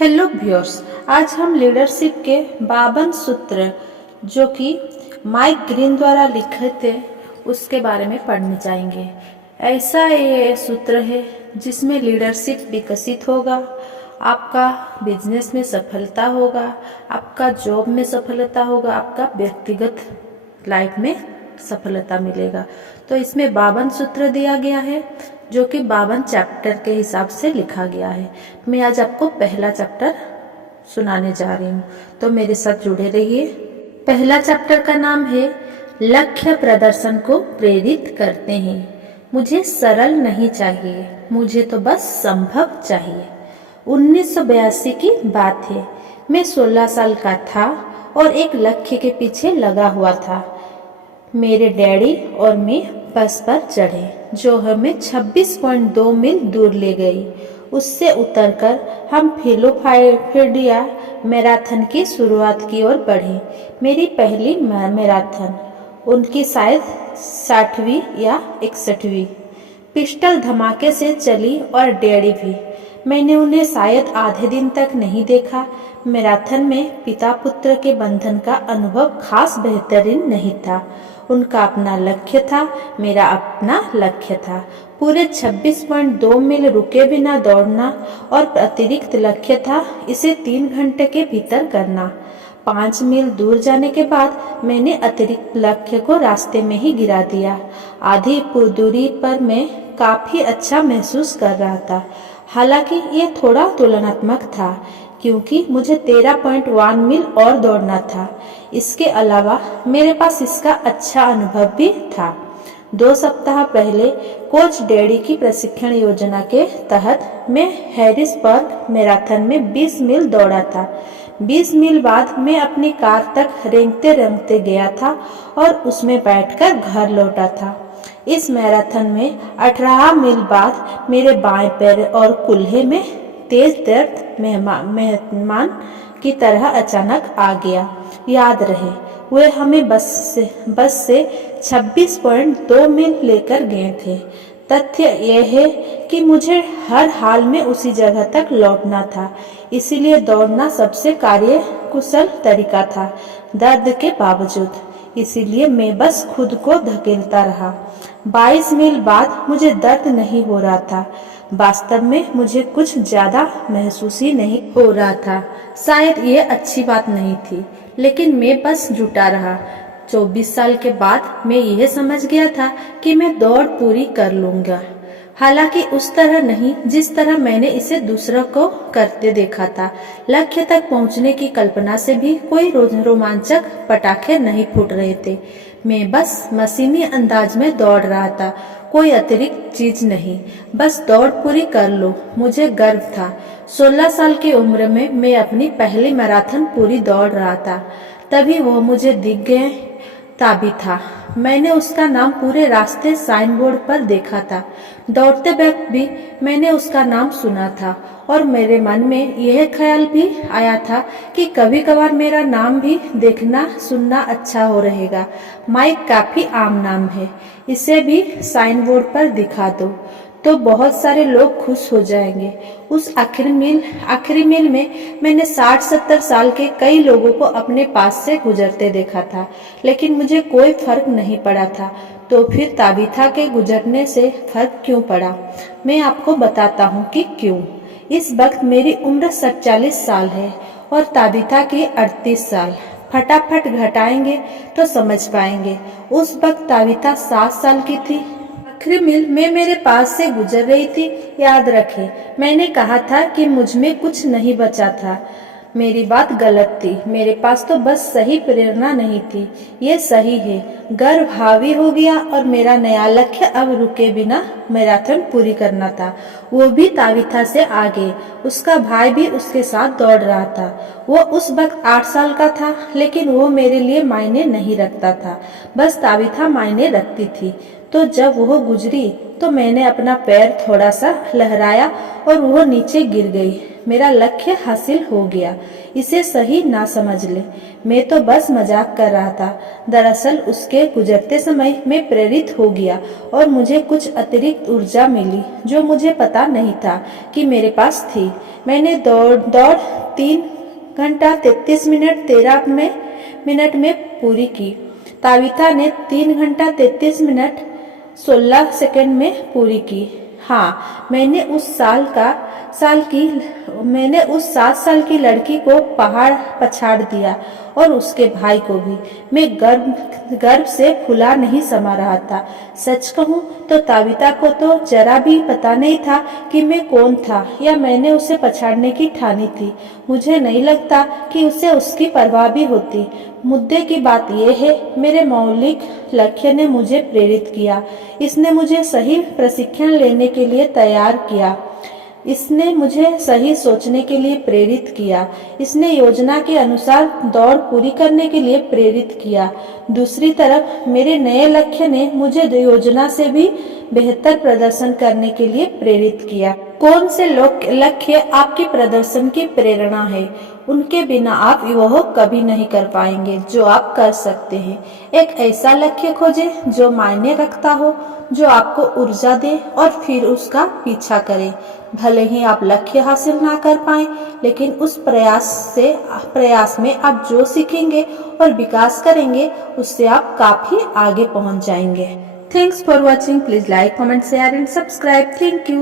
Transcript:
Hello viewers, आज हम leadership के 52 सूत्र जो कि माइक ग्रीन द्वारा लिखे थे उसके बारे में पढ़ने जाएंगे। ऐसा ये सूत्र है जिसमें लीडरशिप विकसित होगा, आपका बिजनेस में सफलता होगा, आपका जॉब में सफलता होगा, आपका व्यक्तिगत लाइफ में सफलता मिलेगा। तो इसमें 52 सूत्र दिया गया है जो कि 52 चैप्टर के हिसाब से लिखा गया है। मैं आज आपको पहला चैप्टर सुनाने जा रही हूँ, तो मेरे साथ जुड़े रहिए। पहला चैप्टर का नाम है लक्ष्य प्रदर्शन को प्रेरित करते हैं। मुझे सरल नहीं चाहिए, मुझे तो बस संभव चाहिए। 1982 की बात है। मैं 16 साल का था और एक लक्ष्य के पीछे लगा हुआ था। मेरे डैडी और मैं बस पर चढ़े जो हमें 26.2 मील दूर ले गई। उससे उतरकर हम फिलोफाइडिया मैराथन की शुरुआत की ओर बढ़े। मेरी पहली मैराथन, उनकी शायद 60वीं या 61वीं। पिस्टल धमाके से चली और डैडी भी। मैंने उन्हें शायद आधे दिन तक नहीं देखा। मैराथन में पिता पुत्र के बंधन का अनुभव खास बेहतरीन नहीं था। उनका अपना लक्ष्य था, मेरा अपना लक्ष्य था। पूरे 26.2 मील रुके बिना दौड़ना और अतिरिक्त लक्ष्य था इसे 3 घंटे के भीतर करना। 5 मील दूर जाने के बाद मैंने अतिरिक्त लक्ष्य को रास्ते में ही गिरा दिया। आधी दूरी पर मैं काफी अच्छा महसूस कर रहा था। हालांकि ये थोड़ा तुलनात्मक था क्योंकि मुझे 13.1 मील और दौड़ना था। इसके अलावा मेरे पास इसका अच्छा अनुभव भी था। 2 सप्ताह पहले कोच डैडी की प्रशिक्षण योजना के तहत मैं हैरिसबर्ग मैराथन में 20 मील दौड़ा था। 20 मील बाद मैं अपनी कार तक रेंगते रेंगते गया था और उसमें बैठकर घर लौटा था। इस मैराथन में 18 मील बाद मेरे बाएं पैर और कूल्हे में तेज दर्द मेहमान की तरह अचानक आ गया। याद रहे, वे हमें बस से 26.2 मील लेकर गए थे। तथ्य यह है कि मुझे हर हाल में उसी जगह तक लौटना था, इसीलिए दौड़ना सबसे कार्यकुशल तरीका था दर्द के बावजूद। इसीलिए मैं बस खुद को धकेलता रहा। 22 मील बाद मुझे दर्द नहीं हो रहा था। वास्तव में मुझे कुछ ज्यादा महसूस ही नहीं हो रहा था। शायद ये अच्छी बात नहीं थी, लेकिन मैं बस जुटा रहा। 24 साल के बाद मैं यह समझ गया था कि मैं दौड़ पूरी कर लूंगा। हालांकि उस तरह नहीं जिस तरह मैंने इसे दूसरों को करते देखा था। लक्ष्य तक पहुंचने की कल्पना से भी कोई रोमांचक पटाखे नहीं फूट रहे थे। मैं बस मशीनी अंदाज में दौड़ रहा था, कोई अतिरिक्त चीज नहीं, बस दौड़ पूरी कर लो। मुझे गर्व था। 16 साल की उम्र में मैं अपनी पहली मैराथन पूरी दौड़ रहा था। तभी वो मुझे दिख गए। ताबिथा, मैंने उसका नाम पूरे रास्ते साइन बोर्ड पर देखा था। दौड़ते वक्त भी मैंने उसका नाम सुना था और मेरे मन में यह ख्याल भी आया था कि कभी कभार मेरा नाम भी देखना सुनना अच्छा हो रहेगा। माइक काफी आम नाम है, इसे भी साइन बोर्ड पर दिखा दो तो बहुत सारे लोग खुश हो जाएंगे। उस आखिरी मील में मैंने 60-70 साल के कई लोगों को अपने पास से गुजरते देखा था, लेकिन मुझे कोई फर्क नहीं पड़ा था। तो फिर ताबिथा के गुजरने से फर्क क्यों पड़ा? मैं आपको बताता हूँ कि क्यों। इस वक्त मेरी उम्र 47 साल है और ताबिथा की 38 साल। फटाफट घटाएंगे तो समझ पाएंगे। उस वक्त ताबिथा 7 साल की थी। आखिरी मील में मेरे पास से गुजर रही थी। याद रखें, मैंने कहा था कि मुझ में कुछ नहीं बचा था। मेरी बात गलत थी। मेरे पास तो बस सही प्रेरणा नहीं थी। ये सही है। गर्व हावी हो गया और मेरा नया लक्ष्य अब रुके बिना मैराथन पूरी करना था। वो भी ताबिथा से आगे। उसका भाई भी उसके साथ दौड़ रहा था। वो उस वक्त 8 साल का था, लेकिन वो मेरे लिए मायने नहीं रखता था। बस ताबिथा मायने रखती थी। तो जब वह गुजरी तो मैंने अपना पैर थोड़ा सा लहराया और वह नीचे गिर गई। मेरा लक्ष्य हासिल हो गया। इसे सही ना समझ ले, मैं तो बस मजाक कर रहा था। दरअसल उसके गुजरते समय मैं प्रेरित हो गया और मुझे कुछ अतिरिक्त ऊर्जा मिली जो मुझे पता नहीं था कि मेरे पास थी। मैंने दौड़ 3 घंटा 33 मिनट 13 मिनट में पूरी की। ताविता ने 3 घंटा 33 मिनट 16 सेकंड में पूरी की। हाँ, मैंने उस 7 साल की लड़की को पहाड़ पछाड़ दिया और उसके भाई को भी। मैं गर्व से फुला नहीं समा रहा था। सच कहूँ तो ताविता को तो जरा भी पता नहीं था कि मैं कौन था या मैंने उसे पछाड़ने की ठानी थी। मुझे नहीं लगता कि उसे उसकी परवाह भी होती। मुद्दे की बात यह है, मेरे मौलिक लक्ष्य ने मुझे प्रेरित किया। इसने मुझे सही प्रशिक्षण लेने के लिए तैयार किया। इसने मुझे सही सोचने के लिए प्रेरित किया। इसने योजना के अनुसार दौड़ पूरी करने के लिए प्रेरित किया। दूसरी तरफ मेरे नए लक्ष्य ने मुझे योजना से भी बेहतर प्रदर्शन करने के लिए प्रेरित किया। कौन से लक्ष्य आपके प्रदर्शन की प्रेरणा है? उनके बिना आप वह कभी नहीं कर पाएंगे जो आप कर सकते हैं। एक ऐसा लक्ष्य खोजें जो मायने रखता हो, जो आपको ऊर्जा दे और फिर उसका पीछा करें। भले ही आप लक्ष्य हासिल ना कर पाएं, लेकिन उस प्रयास में आप जो सीखेंगे और विकास करेंगे उससे आप काफी आगे पहुंच जाएंगे। Thanks for watching. Please like, comment, share and subscribe. Thank you.